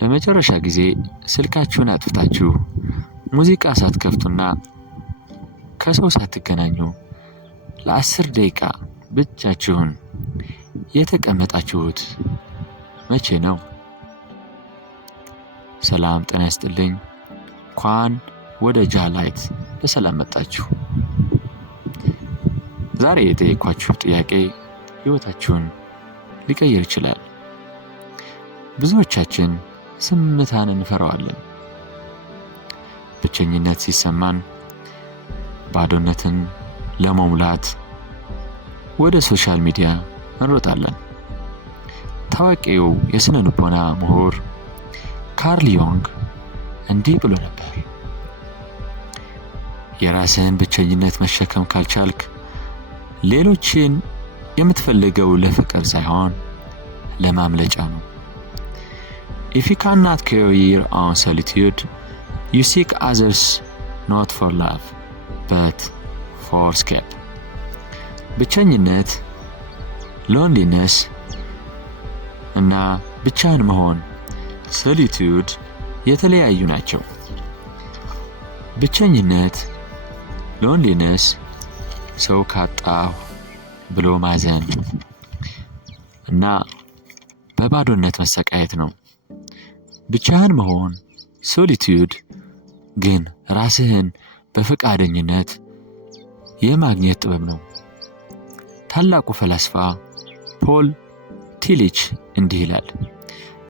ለመጨረሻ ጊዜ ስልካችሁን አጥፍታችሁ ሙዚቃ ሳትከፍቱና ከሰው ሳትገናኙ ለ10 ደቂቃ ብቻችሁን የተቀመጣችሁት መቼ ነው? ሰላም ጤና ይስጥልኝ። እንኳን ወደ ጃላይት በሰላም መጣችሁ። ዛሬ የጠየኳችሁ ጥያቄ ህይወታችሁን ሊቀይር ይችላል። ብዙዎቻችን ዝምታን እንፈራዋለን። ብቸኝነት ሲሰማን ባዶነትን ለመሙላት ወደ ሶሻል ሚዲያ እንሮጣለን። ታዋቂው የስነ ልቦና ምሁር ካርል ዮንግ እንዲህ ብሎ ነበር፣ የራስህን ብቸኝነት መሸከም ካልቻልክ ሌሎችን የምትፈልገው ለፍቅር ሳይሆን ለማምለጫ ነው። If you cannot carry your own solitude, you seek others not for love, but for escape. ብቸኝነት፣ loneliness እና ብቻን መሆን solitude የተለያዩ ናቸው። ብቸኝነት loneliness ሰው ካጣሁ ብሎ ማዘን እና በባዶነት መሰቃየት ነው። ብቻህን መሆን solitude ግን ራስህን በፈቃደኝነት የማግኘት ጥበብ ነው። ታላቁ ፈላስፋ ፖል ቲሊች እንዲህ ይላል፣